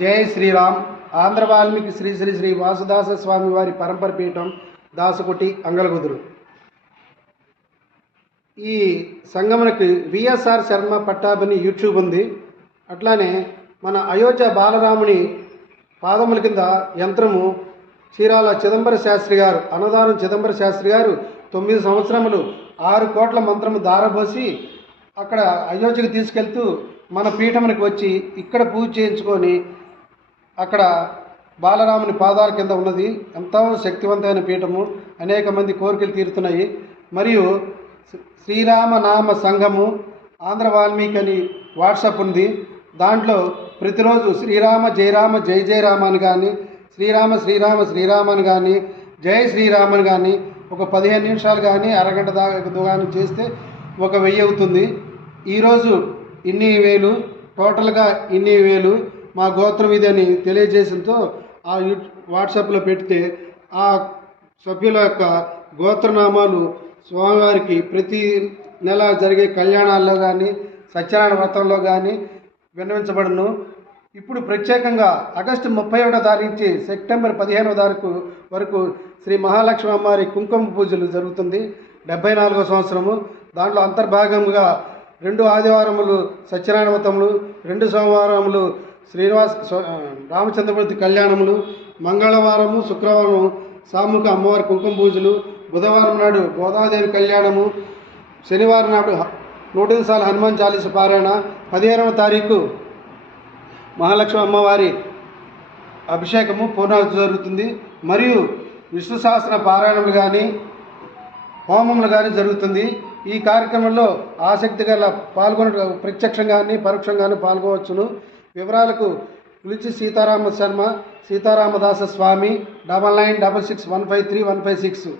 జై శ్రీరామ్. ఆంధ్ర వాల్మీకి శ్రీ శ్రీ శ్రీ వాసుదాస స్వామి వారి పరంపర పీఠం దాసుకుటి అంగలగుదురు. ఈ సంగమనకి విఎస్ఆర్ శర్మ పట్టాభని యూట్యూబ్ ఉంది. అట్లానే మన అయోధ్య బాలరాముని పాదముల కింద యంత్రము చీరాల చిదంబర శాస్త్రి గారు, అన్నదానం చిదంబర శాస్త్రి గారు 9 సంవత్సరములు 6 కోట్ల మంత్రము దారబోసి అక్కడ అయోధ్యకు తీసుకెళ్తూ మన పీఠమునికి వచ్చి ఇక్కడ పూజ చేయించుకొని అక్కడ బాలరాముని పాదాల కింద ఉన్నది. ఎంతో శక్తివంతమైన పీఠము, అనేక మంది కోరికలు తీరుతున్నాయి. మరియు శ్రీరామనామ సంఘము ఆంధ్ర వాల్మీకి అని వాట్సాప్ ఉంది. దాంట్లో ప్రతిరోజు శ్రీరామ జయరామ జయ జయరామ అని కానీ, శ్రీరామ శ్రీరామ శ్రీరామ అని కానీ, జయ శ్రీరామ అని కానీ ఒక 15 నిమిషాలు కానీ అరగంట దాకా కానీ చేస్తే 1000 అవుతుంది. ఈరోజు ఇన్ని వేలు, టోటల్గా ఇన్ని వేలు మా గోత్రం ఇది అని తెలియజేసంతో ఆ వాట్సాప్లో పెడితే ఆ సభ్యుల యొక్క గోత్రనామాలు స్వామివారికి ప్రతి నెల జరిగే కళ్యాణాల్లో కానీ, సత్యనారాయణ వ్రతంలో కానీ విన్నవించబడును. ఇప్పుడు ప్రత్యేకంగా ఆగస్టు 31వ తారీఖు నుంచి సెప్టెంబర్ 15వ తారీఖు వరకు శ్రీ మహాలక్ష్మి అమ్మవారి కుంకుమ పూజలు జరుగుతుంది. 74వ సంవత్సరము. దాంట్లో అంతర్భాగంగా 2 ఆదివారములు సత్యనారాయణ వ్రతములు, 2 సోమవారములు రామచంద్రమూర్తి కళ్యాణములు, మంగళవారము శుక్రవారం సామూహిక అమ్మవారి కుంకుమ పూజలు, బుధవారం నాడు గోదాదేవి కళ్యాణము, శనివారం నాడు 108 సార్లు హనుమాన్ చాలీస పారాయణ, 15వ తారీఖు మహాలక్ష్మి అమ్మవారి అభిషేకము పూర్ణాహుతి జరుగుతుంది. మరియు విష్ణు సహస్ర పారాయణములు కానీ హోమములు కానీ జరుగుతుంది. ఈ కార్యక్రమంలో ఆసక్తి గల పాల్గొన ప్రత్యక్షంగాని పరోక్షంగాను పాల్గొవచ్చును. వివరాలకు పులిచి సీతారామ శర్మ, సీతారామదాస స్వామి 9966153156.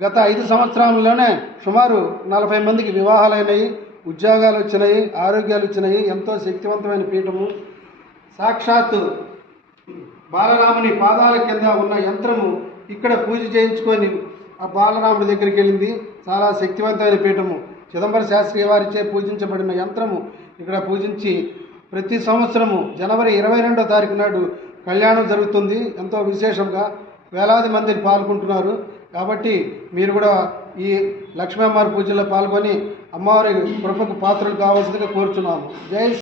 గత 5 సంవత్సరాల్లోనే సుమారు 40 మందికి వివాహాలైనవి, ఉద్యోగాలు వచ్చినాయి, ఆరోగ్యాలు వచ్చినాయి. ఎంతో శక్తివంతమైన పీఠము. సాక్షాత్తు బాలరాముని పాదాల కింద ఉన్న యంత్రము ఇక్కడ పూజ చేయించుకొని ఆ బాలరాముడి దగ్గరికి వెళ్ళింది. చాలా శక్తివంతమైన పీఠము. చిదంబర శాస్త్రి వారిచే పూజించబడిన యంత్రము ఇక్కడ పూజించి ప్రతి సంవత్సరము జనవరి 22వ తారీఖు నాడు కళ్యాణం జరుగుతుంది. ఎంతో విశేషంగా వేలాది మందిని పాల్గొంటున్నారు. కాబట్టి మీరు కూడా ఈ లక్ష్మీ అమ్మవారి పూజలో పాల్గొని అమ్మవారి కృపకు పాత్రలు కావాల్సిందిగా కోరుచున్నాము. జై